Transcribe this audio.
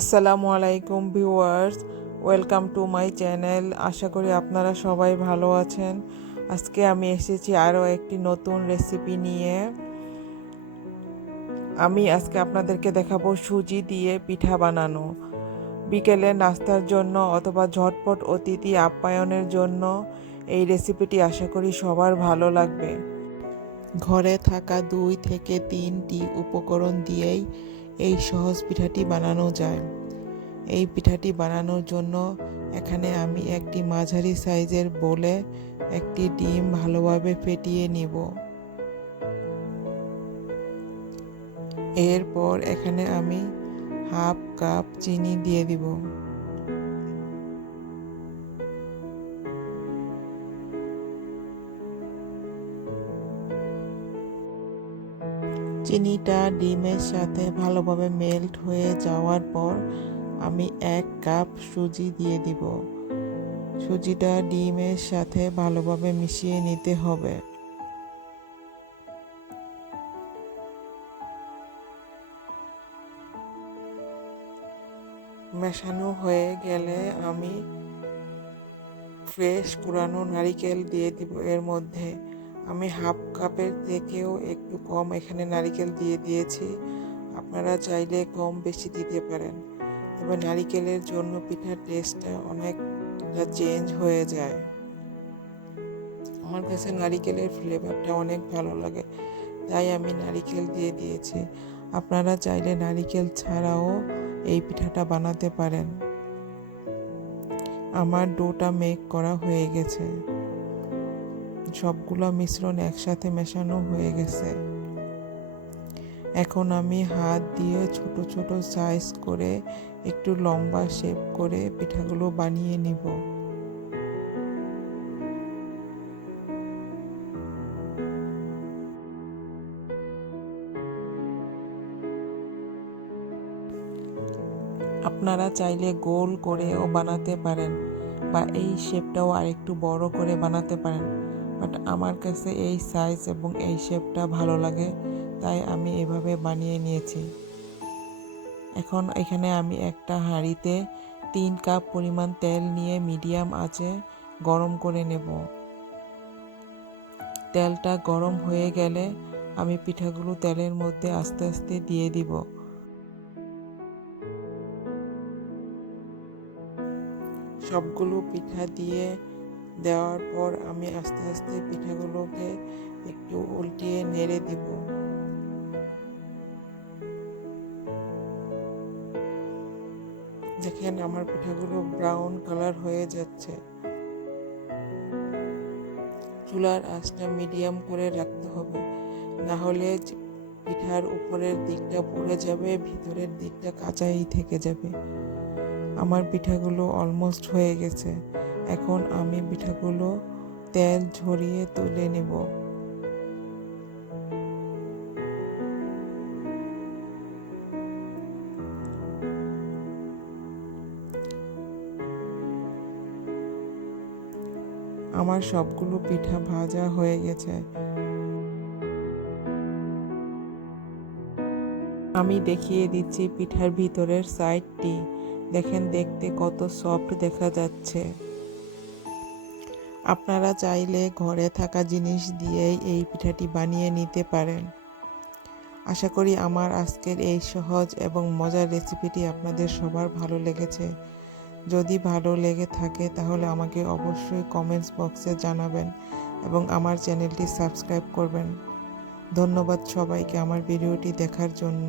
আসসালামু আলাইকুম viewers, welcome to my channel. আশা করি আপনারা সবাই ভালো আছেন। আজকে আমি এসেছি আরও একটি নতুন রেসিপি নিয়ে। আমি আজকে আপনাদেরকে দেখাবো সুজি দিয়ে পিঠা বানানো। বিকেলে নাস্তার জন্য অথবা ঝটপট অতিথি আপ্যায়নের জন্য এই রেসিপিটি আশা করি সবার ভালো লাগবে। ঘরে থাকা 2 থেকে 3টি উপকরণ দিয়েই এই সহজ পিঠাটি বানানো যায়। এই পিঠাটি বানানোর জন্য এখানে আমি একটি মাঝারি সাইজের বোলে একটি ডিম ভালোভাবে ফেটিয়ে নিব। এরপর এখানে আমি হাফ কাপ চিনি দিয়ে দিব। চিনিটা ডিমের সাথে ভালোভাবে মেল্ট হয়ে যাওয়ার পর আমি 1 কাপ সুজি দিয়ে দিব। সুজিটা ডিমের সাথে ভালোভাবে মিশিয়ে নিতে হবে। মেশানো হয়ে গেলে আমি ফ্রেশ কুড়ানো নারিকেল দিয়ে দিব এর মধ্যে। আমি হাফ কাপের থেকেও একটু কম এখানে নারিকেল দিয়ে দিয়েছি। আপনারা চাইলে কম বেশি দিতে পারেন, তবে নারিকেলের জন্য পিঠার টেস্টটা অনেকটা চেঞ্জ হয়ে যায়। আমার কাছে নারিকেলের ফ্লেভারটা অনেক ভালো লাগে, তাই আমি নারিকেল দিয়ে দিয়েছি। আপনারা চাইলে নারিকেল ছাড়াও এই পিঠাটা বানাতে পারেন। আমার ডোটা মেক করা হয়ে গেছে, সবগুলো মিশ্রণ একসাথে মেশানো হয়ে গেছে। এখন আমি হাত দিয়ে ছোট ছোট সাইজ করে একটু লম্বা শেপ করে পিঠাগুলো বানিয়ে নিব। আপনারা চাইলে গোল করেও বানাতে পারেন বা এই শেপটাও আরেকটু বড় করে বানাতে পারেন, বাট আমার কাছে এই সাইজ এবং এই শেপটা ভালো লাগে, তাই আমি এভাবে বানিয়ে নিয়েছি। এখন এখানে আমি একটা হাঁড়িতে 3 কাপ পরিমাণ তেল নিয়ে মিডিয়াম আঁচে গরম করে নেব। তেলটা গরম হয়ে গেলে আমি পিঠাগুলো তেলের মধ্যে আস্তে আস্তে দিয়ে দিব। সবগুলো পিঠা দিয়ে দেওয়ার পর আমি আস্তে আস্তে পিঠাগুলোকে একটু উল্টিয়ে নেড়ে দিব। দেখেন আমার পিঠাগুলো ব্রাউন কালার হয়ে যাচ্ছে। চুলার আঁচটা মিডিয়াম করে রাখতে হবে, না হলে পিঠার উপরের দিকটা পুড়ে যাবে, ভিতরের দিকটা কাঁচাই থেকে যাবে। আমার পিঠাগুলো অলমোস্ট হয়ে গেছে। এখন আমি পিঠাগুলো তেল ঝরিয়ে তুলে নেব। আমার সবগুলো পিঠা ভাজা হয়ে গেছে। আমি দেখিয়ে দিচ্ছি পিঠার ভিতরের সাইডটি। দেখেন দেখতে কত সফট দেখা যাচ্ছে। আপনারা চাইলে ঘরে থাকা জিনিস দিয়েই এই পিঠাটি বানিয়ে নিতে পারেন। আশা করি আমার আজকের এই সহজ এবং মজার রেসিপিটি আপনাদের সবার ভালো লেগেছে। যদি ভালো লেগে থাকে তাহলে আমাকে অবশ্যই কমেন্টস বক্সে জানাবেন এবং আমার চ্যানেলটি সাবস্ক্রাইব করবেন। ধন্যবাদ সবাইকে আমার ভিডিওটি দেখার জন্য।